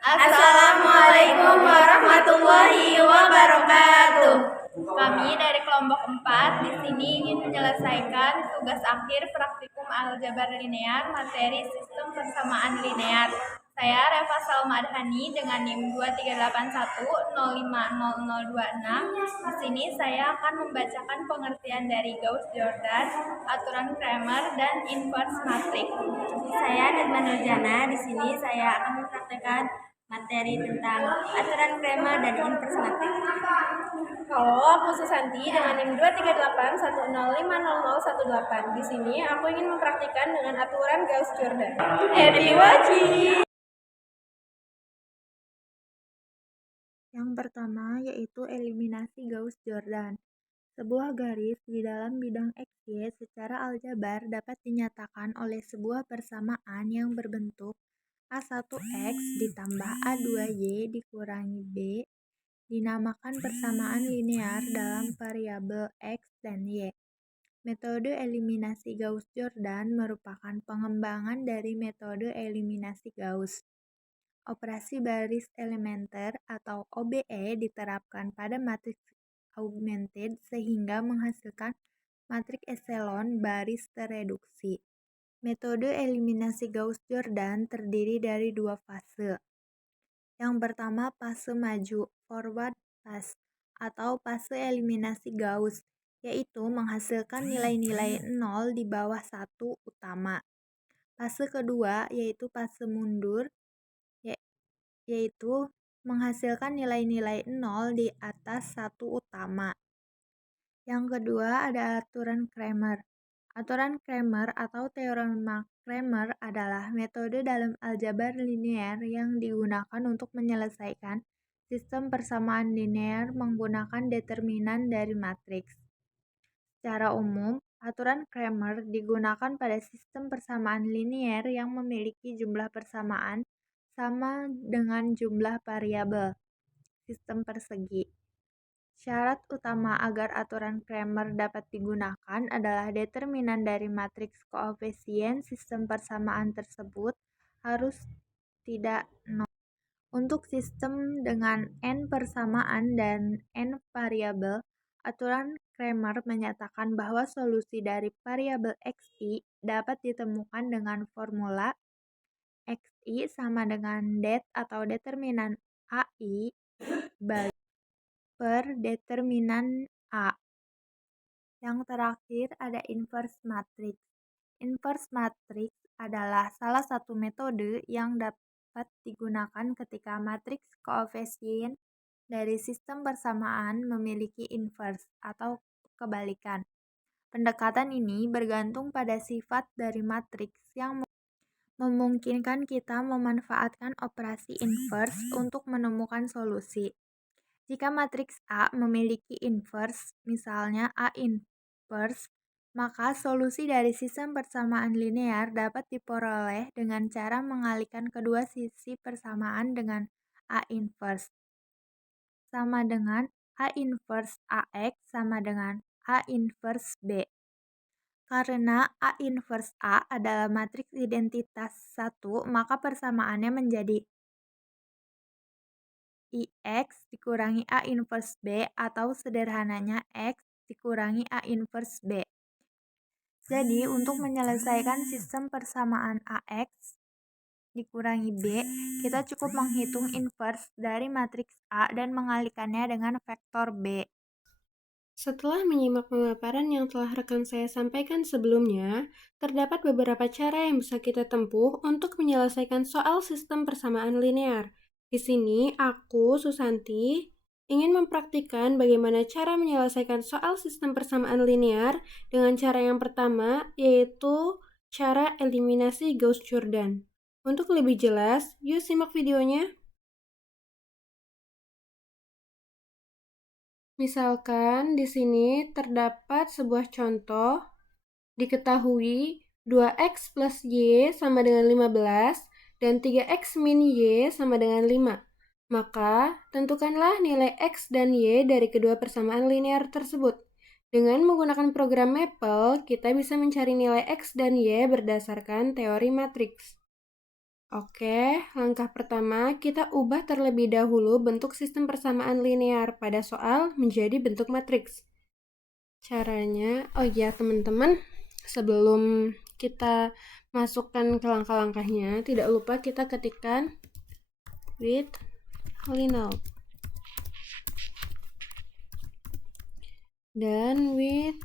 Assalamualaikum warahmatullahi wabarakatuh. Kami dari kelompok 4 di sini ingin menyelesaikan tugas akhir praktikum aljabar linear materi sistem persamaan linear. Saya Reva Salma Adhani dengan NIM 23810500026. Di sini saya akan membacakan pengertian dari Gauss-Jordan, aturan Cramer, dan inverse matrix. Saya Nazma Nurjana. Di sini saya akan mempraktekkan materi tentang aturan Cramer dan inverse matrix. Halo, aku Susanti dengan NIM 23810500018. Di sini aku ingin mempraktikkan dengan aturan Gauss-Jordan. Happy watching. Yang pertama yaitu eliminasi Gauss-Jordan. Sebuah garis di dalam bidang XY secara aljabar dapat dinyatakan oleh sebuah persamaan yang berbentuk A1X ditambah A2Y dikurangi B, dinamakan persamaan linear dalam variabel X dan Y. Metode eliminasi Gauss-Jordan merupakan pengembangan dari metode eliminasi Gauss. Operasi baris elementer atau OBE diterapkan pada matriks augmented sehingga menghasilkan matriks epsilon baris tereduksi. Metode eliminasi Gauss-Jordan terdiri dari dua fase. Yang pertama fase maju, forward pass, atau fase eliminasi Gauss, yaitu menghasilkan nilai-nilai 0 di bawah 1 utama. Fase kedua yaitu fase mundur, yaitu menghasilkan nilai-nilai 0 di atas 1 utama. Yang kedua ada aturan Cramer. Aturan Cramer atau teorema Cramer adalah metode dalam aljabar linear yang digunakan untuk menyelesaikan sistem persamaan linear menggunakan determinan dari matriks. Secara umum, aturan Cramer digunakan pada sistem persamaan linear yang memiliki jumlah persamaan sama dengan jumlah variabel, sistem persegi. Syarat utama agar aturan Cramer dapat digunakan adalah determinan dari matriks koefisien sistem persamaan tersebut harus tidak nol. Untuk sistem dengan n persamaan dan n variabel, aturan Cramer menyatakan bahwa solusi dari variabel xi dapat ditemukan dengan formula xi sama dengan det atau determinan ai bagi per determinan A. Yang terakhir ada inverse matrix. Inverse matrix adalah salah satu metode yang dapat digunakan ketika matriks koefisien dari sistem persamaan memiliki inverse atau kebalikan. Pendekatan ini bergantung pada sifat dari matriks yang memungkinkan kita memanfaatkan operasi inverse untuk menemukan solusi. Jika matriks A memiliki inverse, misalnya A inverse, maka solusi dari sistem persamaan linear dapat diperoleh dengan cara mengalihkan kedua sisi persamaan dengan A inverse. Sama dengan A inverse AX sama dengan A inverse B. Karena A inverse A adalah matriks identitas 1, maka persamaannya menjadi IX dikurangi A inverse B atau sederhananya X dikurangi A inverse B. Jadi, untuk menyelesaikan sistem persamaan AX dikurangi B, kita cukup menghitung inverse dari matriks A dan mengalihkannya dengan vektor B. Setelah menyimak pemaparan yang telah rekan saya sampaikan sebelumnya, terdapat beberapa cara yang bisa kita tempuh untuk menyelesaikan soal sistem persamaan linear. Di sini, aku, Susanti, ingin mempraktikkan bagaimana cara menyelesaikan soal sistem persamaan linear dengan cara yang pertama, yaitu cara eliminasi Gauss-Jordan. Untuk lebih jelas, yuk simak videonya. Misalkan di sini terdapat sebuah contoh, diketahui 2x plus y sama dengan 15 dan 3x min y sama dengan 5. Maka, tentukanlah nilai x dan y dari kedua persamaan linear tersebut. Dengan menggunakan program Maple, kita bisa mencari nilai x dan y berdasarkan teori matriks. Oke, langkah pertama kita ubah terlebih dahulu bentuk sistem persamaan linear pada soal menjadi bentuk matriks. Caranya, oh ya teman-teman, sebelum kita masukkan ke langkah-langkahnya, tidak lupa kita ketikkan with linout dan with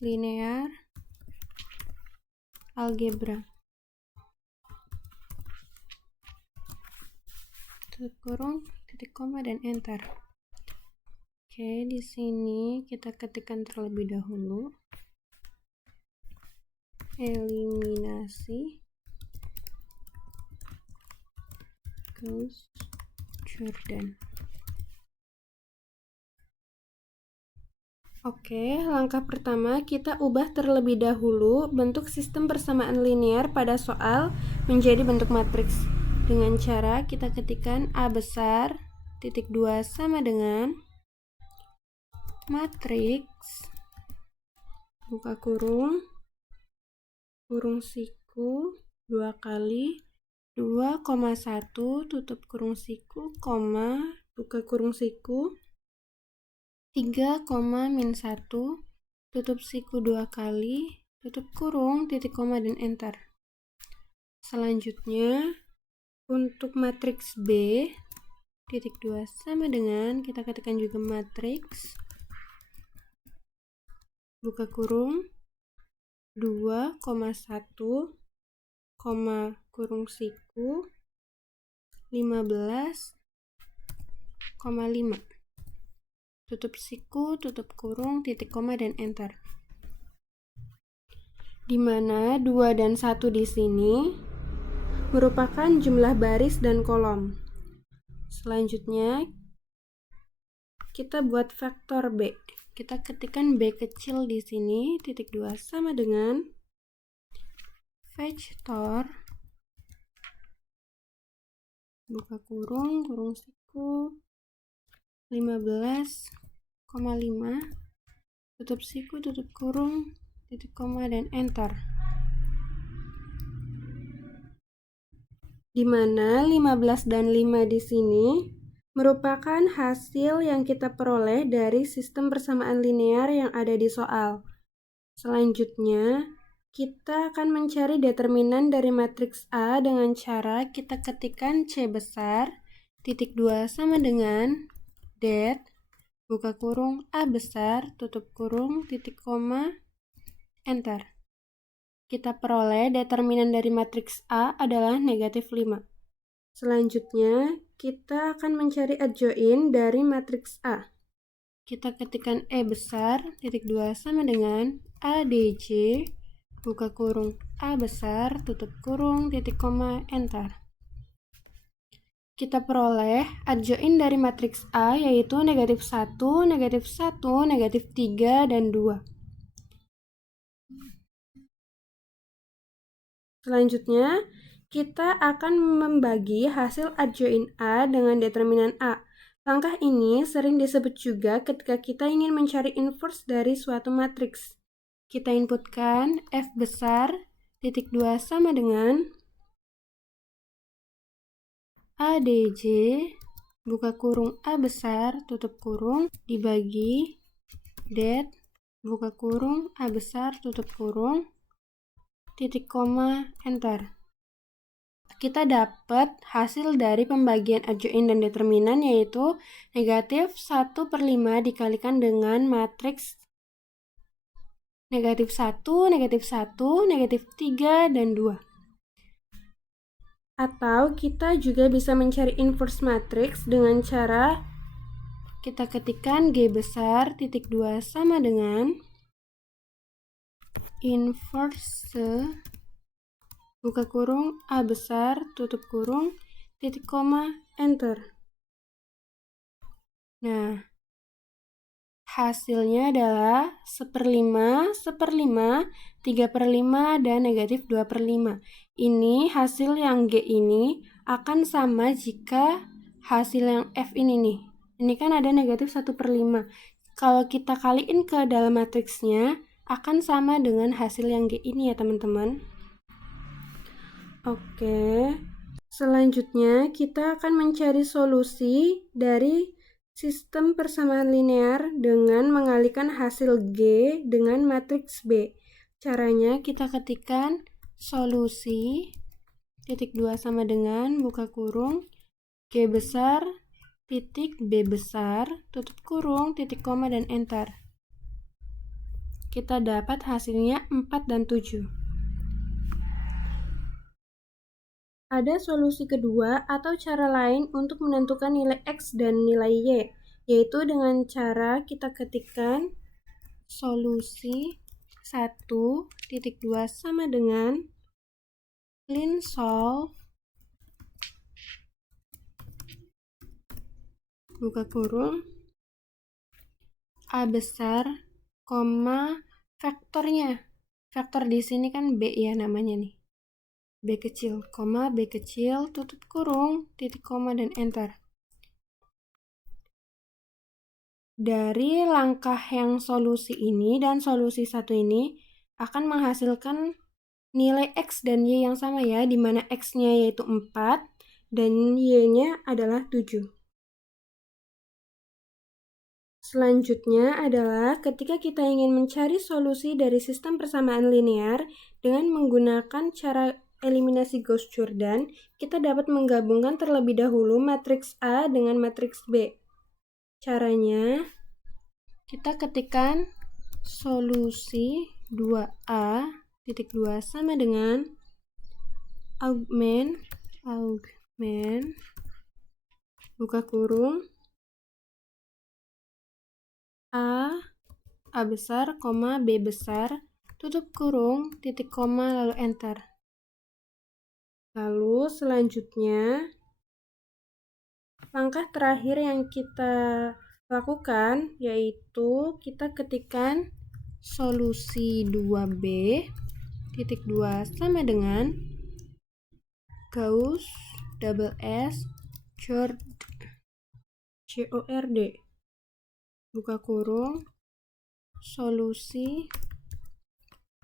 linear algebra. Tutup kurung, titik koma, dan enter. Oke, di sini kita ketikkan terlebih dahulu eliminasi Gauss-Jordan. Oke, langkah pertama kita ubah terlebih dahulu bentuk sistem persamaan linear pada soal menjadi bentuk matriks. Dengan cara kita ketikkan A besar, titik 2 sama dengan matriks, buka kurung, kurung siku, 2 kali, 2,1, tutup kurung siku, koma, buka kurung siku, 3, min 1, tutup siku 2 kali, tutup kurung, titik koma, dan enter. Selanjutnya, untuk matriks B, titik 2 sama dengan, kita ketikkan juga matriks, buka kurung, 2,1, kurung siku, 15,5. Tutup siku, tutup kurung, titik koma, dan enter. Di mana 2 dan 1 di sini merupakan jumlah baris dan kolom. Selanjutnya, kita buat vektor B. Kita ketikkan B kecil di sini, titik 2 sama dengan vektor, buka kurung, kurung siku, 15,5, tutup siku, tutup kurung, titik koma, dan enter. Di mana 15 dan 5 di sini merupakan hasil yang kita peroleh dari sistem persamaan linear yang ada di soal. Selanjutnya, kita akan mencari determinan dari matriks A dengan cara kita ketikkan C besar, titik 2 sama dengan det, buka kurung, A besar, tutup kurung, titik koma, enter. Kita peroleh determinan dari matriks A adalah negatif 5. Selanjutnya, kita akan mencari adjoin dari matriks A. Kita ketikkan E besar, titik 2 sama dengan ADJ, buka kurung, A besar, tutup kurung, titik koma, enter. Kita peroleh adjoin dari matriks A yaitu negatif 1, negatif 1, negatif 3, dan 2. Selanjutnya, kita akan membagi hasil adjoin A dengan determinan A. Langkah ini sering disebut juga ketika kita ingin mencari inverse dari suatu matriks. Kita inputkan F besar, titik 2 sama dengan ADJ, buka kurung, A besar, tutup kurung, dibagi det, buka kurung, A besar, tutup kurung, titik koma, enter. Kita dapat hasil dari pembagian adjoin dan determinan yaitu negatif 1/5 dikalikan dengan matriks negatif 1, negatif 1, negatif 3, dan 2. Atau kita juga bisa mencari inverse matrix dengan cara kita ketikkan G besar, titik 2 sama dengan inverse, buka kurung, A besar, tutup kurung, titik koma, enter. Nah, hasilnya adalah 1/5, 1/5, 3/5, dan negatif 2/5. Ini hasil yang G ini akan sama jika hasil yang F ini nih. Ini kan ada negatif 1/5. Kalau kita kaliin ke dalam matriksnya, akan sama dengan hasil yang G ini ya teman-teman. Oke, selanjutnya kita akan mencari solusi dari sistem persamaan linear dengan mengalihkan hasil G dengan matriks B. Caranya kita ketikkan solusi titik 2 sama dengan buka kurung G besar titik B besar tutup kurung titik koma dan enter. Kita dapat hasilnya 4 dan 7. Ada solusi kedua atau cara lain untuk menentukan nilai X dan nilai Y, yaitu dengan cara kita ketikkan solusi 1.2 sama dengan clean solve buka kurung A besar, koma, vektornya. Vektor di sini kan B ya namanya nih. B kecil, koma, B kecil, tutup kurung, titik koma, dan enter. Dari langkah yang solusi ini dan solusi satu ini akan menghasilkan nilai X dan Y yang sama ya, di mana X-nya yaitu 4 dan Y-nya adalah 7. Selanjutnya adalah ketika kita ingin mencari solusi dari sistem persamaan linear dengan menggunakan cara eliminasi Gauss-Jordan, kita dapat menggabungkan terlebih dahulu matriks A dengan matriks B. Caranya, kita ketikkan solusi 2A titik 2 sama dengan augment buka kurung A besar, koma, B besar, tutup kurung, titik koma, lalu enter. Lalu selanjutnya, langkah terakhir yang kita lakukan yaitu kita ketikkan solusi 2B titik 2 sama dengan Gauss double S Jord buka kurung solusi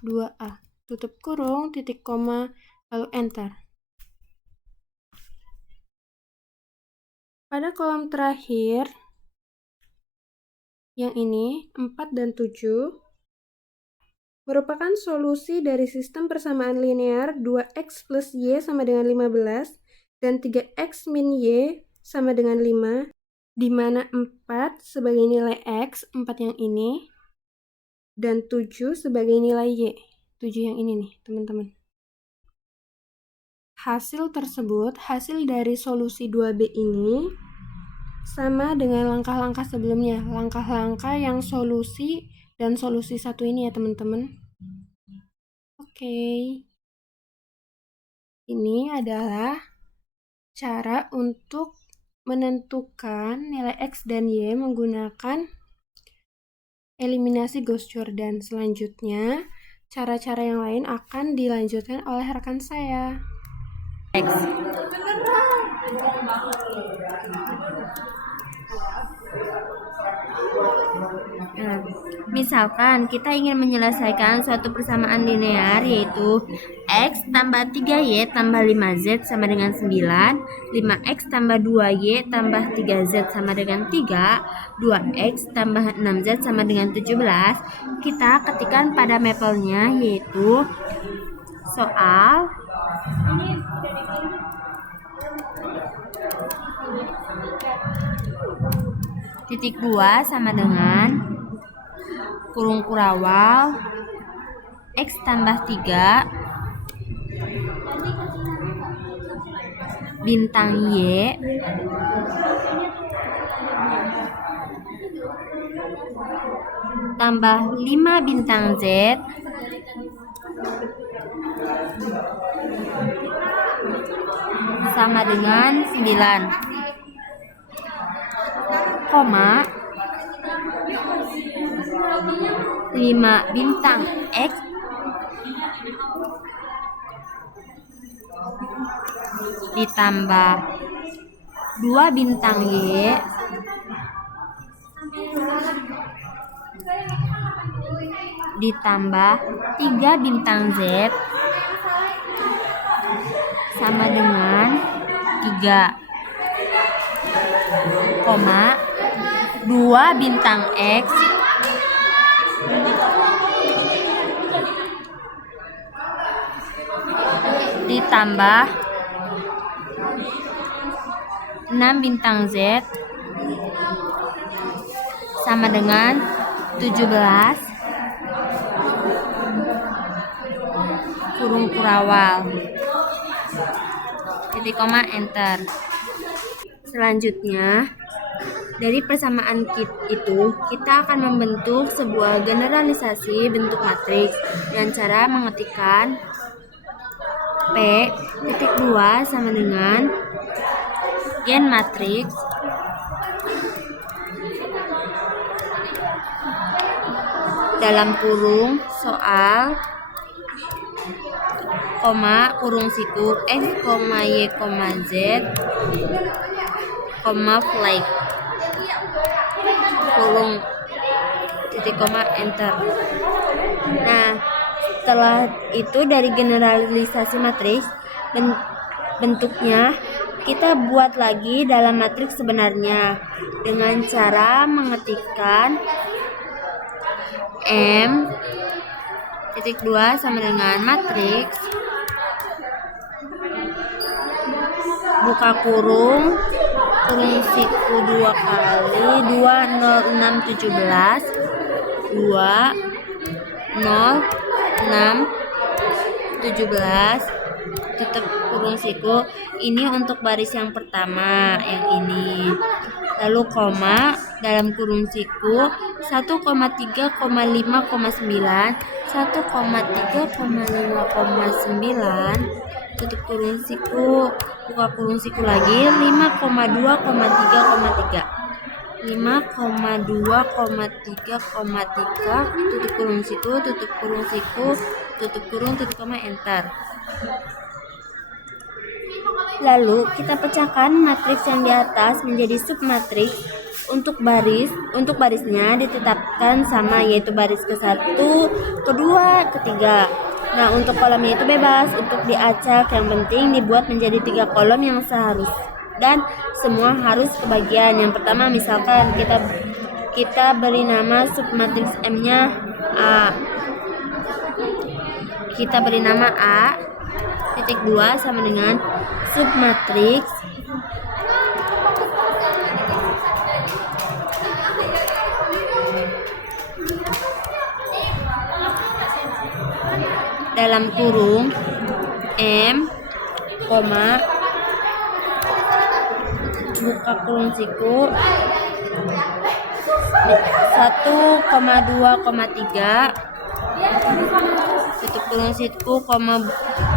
2A tutup kurung titik koma lalu enter. Pada kolom terakhir yang ini 4 dan 7 merupakan solusi dari sistem persamaan linear 2x plus y sama dengan 15 dan 3x min y sama dengan 5, di mana 4 sebagai nilai x, 4 yang ini, dan 7 sebagai nilai y, 7 yang ini nih teman-teman. Hasil tersebut, hasil dari solusi 2B ini sama dengan langkah-langkah sebelumnya, langkah-langkah yang solusi dan solusi satu ini ya teman-teman. Oke. Ini adalah cara untuk menentukan nilai X dan Y menggunakan eliminasi Gauss-Jordan. Selanjutnya, cara-cara yang lain akan dilanjutkan oleh rekan saya. X. Nah, misalkan kita ingin menyelesaikan suatu persamaan linear yaitu X tambah 3Y tambah 5Z sama dengan 9, 5X tambah 2Y tambah 3Z sama dengan 3, 2X tambah 6Z sama dengan 17. Kita ketikkan pada mapelnya yaitu soal titik 2 sama dengan kurung kurawal X tambah 3 bintang Y tambah 5 bintang Z sama dengan 9, koma 5 bintang X ditambah 2 bintang Y ditambah 3 bintang Z sama dengan 3, 2 bintang X ditambah 6 bintang Z sama dengan 17 kurung kurawal. Titik koma enter. Selanjutnya, dari persamaan itu kita akan membentuk sebuah generalisasi bentuk matriks dengan cara mengetikkan P.2 sama dengan gen matriks dalam kurung soal koma kurung siku X, Y, Z, flag kurung titik koma enter. Nah, setelah itu dari generalisasi matriks bentuknya kita buat lagi dalam matriks sebenarnya dengan cara mengetikkan M.2 sama dengan matriks buka kurung siku 2 kali 2 0 6 17 2 0 6 17 tutup kurung siku. Ini untuk baris yang pertama yang ini. Lalu koma dalam kurung siku 1,3,5,9 tutup kurung siku buka kurung siku lagi 5,2,3,3 tutup kurung siku tutup kurung titik koma enter. Lalu kita pecahkan matriks yang di atas menjadi submatriks. Untuk barisnya ditetapkan sama, yaitu baris ke-1, kedua, ketiga. Nah, untuk kolomnya itu bebas untuk diacak, yang penting dibuat menjadi 3 kolom yang seharus dan semua harus kebagian. Yang pertama misalkan kita beri nama submatriks M-nya A. Kita beri nama A titik 2 sama dengan submatriks dalam kurung M, buka kurung siku 1,2,3 tutup kurung siku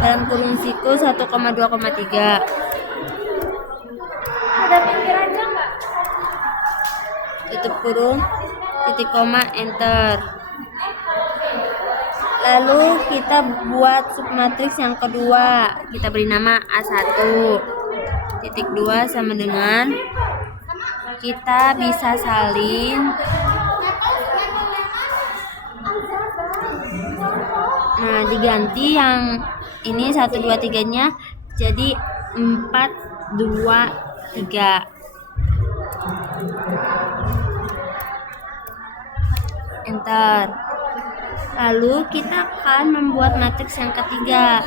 dalam kurung siku 1,2,3 tutup kurung titik koma enter. Lalu kita buat submatriks yang kedua, kita beri nama A1 titik 2 sama dengan kita bisa salin diganti yang ini 1 2 3 nya jadi 4 2 3 enter. Lalu kita akan membuat matriks yang ketiga.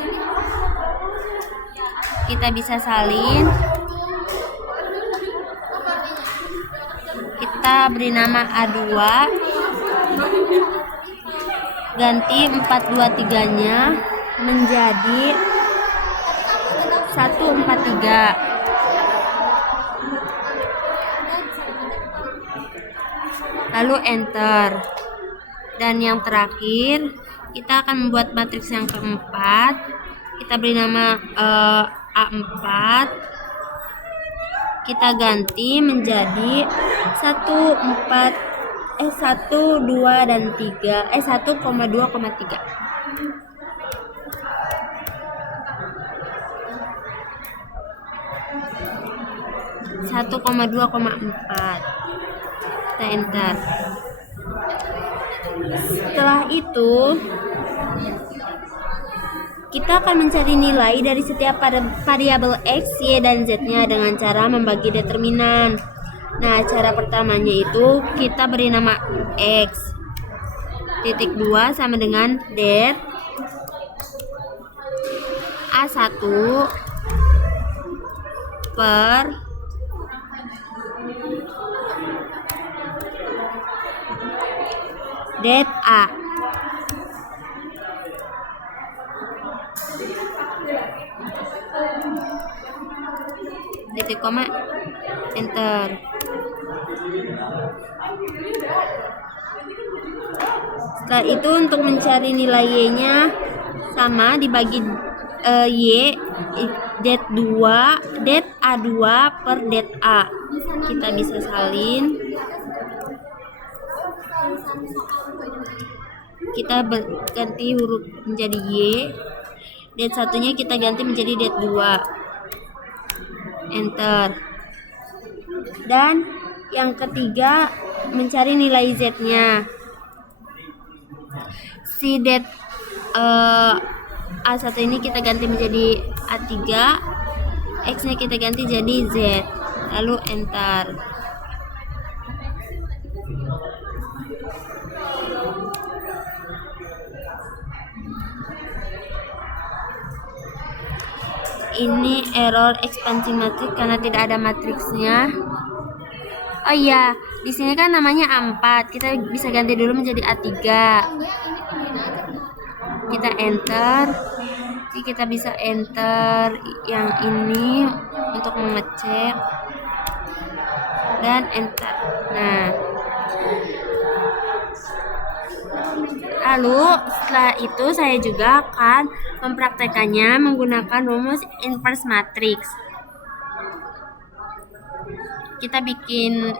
Kita bisa salin. Kita beri nama A2. Ganti 4 2 3 nya menjadi 1 4 3. Lalu enter. Dan yang terakhir kita akan membuat matriks yang keempat. Kita beri nama A4. Kita ganti menjadi 1 2 dan 3 1,2,3. 1,2,4. Kita enter. Setelah itu Kita akan mencari nilai dari setiap variabel X, Y, dan Z-nya dengan cara membagi determinan. Nah, cara pertamanya itu kita beri nama X. Titik 2 sama dengan det A1 per det A. Titik koma, enter. Setelah itu untuk mencari nilai Y-nya sama dibagi Y det A2 per det A. Kita bisa salin. Kita ganti huruf menjadi Y. Det satunya kita ganti menjadi det 2. Enter. Dan yang ketiga mencari nilai Z-nya. Si det A1 ini kita ganti menjadi A3, X-nya kita ganti jadi Z, lalu enter. Ini error ekspansi matriks karena tidak ada matriksnya. Oh iya, di sini kan namanya A4. Kita bisa ganti dulu menjadi A3. Kita enter. Jadi kita bisa enter yang ini untuk mengecek dan enter. Nah, lalu setelah itu saya juga akan mempraktekannya menggunakan rumus inverse matrix. Kita bikin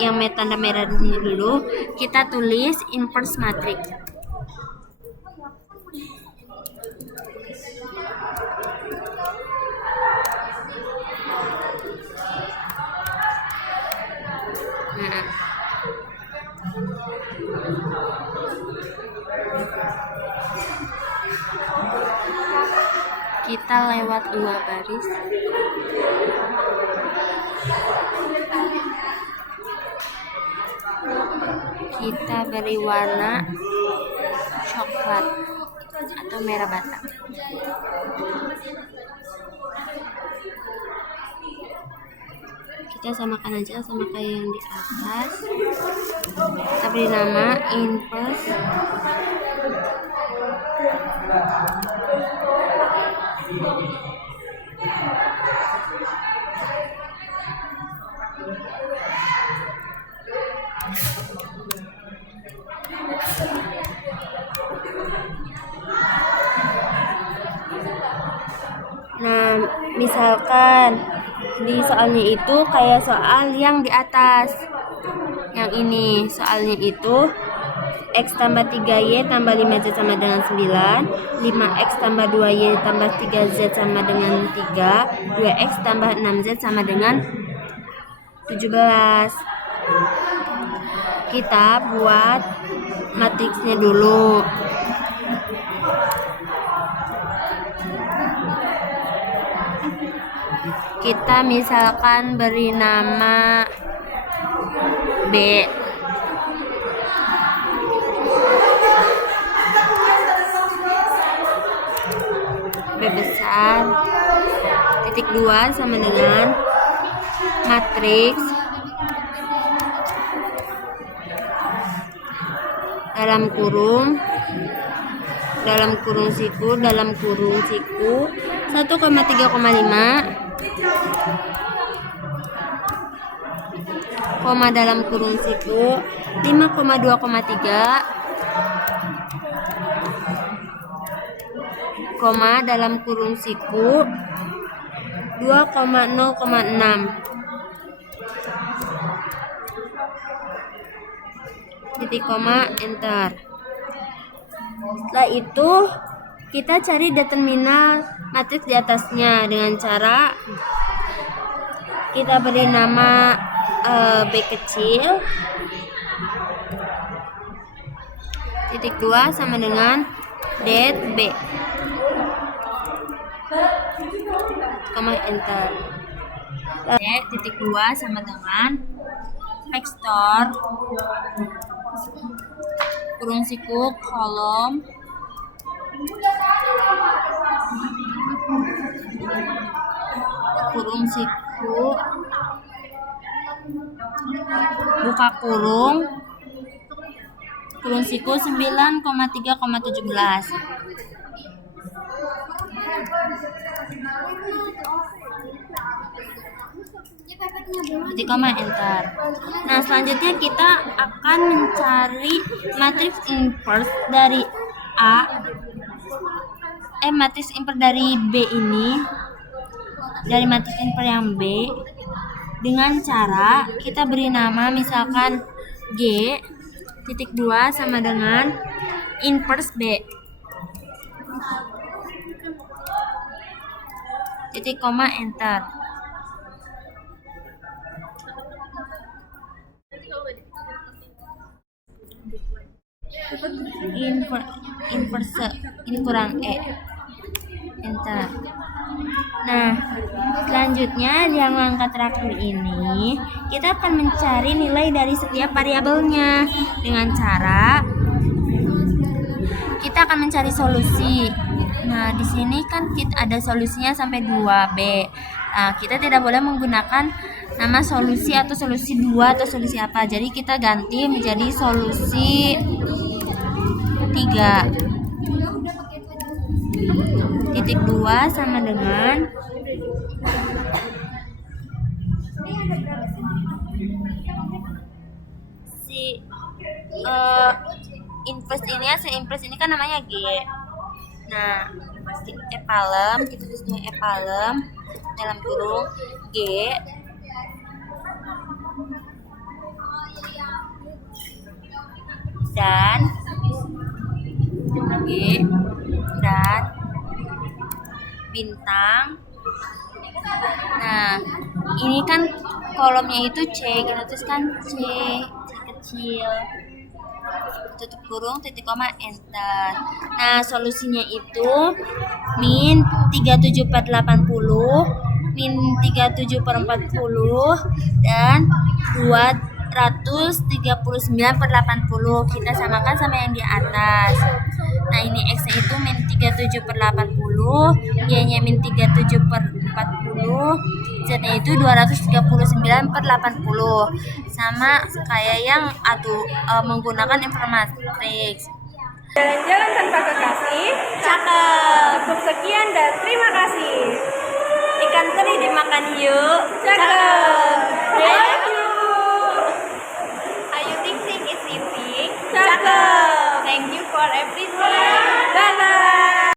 yang tanda merah ini dulu. Kita tulis inverse matrix. Nah, kita lewat 2 baris. Kita beri warna coklat atau merah bata. Kita samakan aja sama kayak yang di atas. Kita beri nama inverse Nah, misalkan di soalnya itu kayak soal yang di atas. Yang ini soalnya itu X tambah 3Y tambah 5Z sama dengan 9, 5X tambah 2Y tambah 3Z sama dengan 3, 2X tambah 6Z sama dengan 17. Kita buat matriksnya dulu. Kita misalkan beri nama B. B besar titik 2 sama dengan matriks dalam kurung siku 1,3,5 koma dalam kurung siku 5,2,3 koma dalam kurung siku 2,0,6 titik koma enter. Setelah itu kita cari determinal matriks di atasnya dengan cara kita beri nama B kecil titik 2 sama dengan det B. koma enter. Titik 2 sama dengan vektor kurung siku kolom kurung siku buka kurung siku 9,3,17. Titik koma enter. Nah, selanjutnya kita akan mencari matriks inverse dari matriks inverse dari B ini, dari matriks inverse yang B, dengan cara kita beri nama misalkan G titik 2 sama dengan inverse B. Titik koma enter. Inverse ini kurang enter. Nah, selanjutnya yang langkah terakhir ini kita akan mencari nilai dari setiap variabelnya dengan cara kita akan mencari solusi. Nah, di sini kan kita ada solusinya sampai 2B. Nah, kita tidak boleh menggunakan nama solusi atau solusi 2 atau solusi apa. Jadi kita ganti menjadi solusi 3. Titik 2 sama dengan inverse ini ya, inverse ini kan namanya G. Nah, epalem kita tulis epalem dalam kurung G dan bintang. Nah, ini kan kolomnya itu C, kita tuliskan C kecil, tutup kurung, titik koma enter. Nah, solusinya itu min 37480, min 37/40 dan 239/80. Kita samakan sama yang di atas. Nah, ini X-nya itu min 37/80, Y-nya min 37/40, Z-nya itu 239/80. Sama kayak yang menggunakan informatics. Jalan-jalan tanpa kekasih. Cakep. Cukup sekian dan terima kasih. Ikan teri dimakan yuk. Cakep.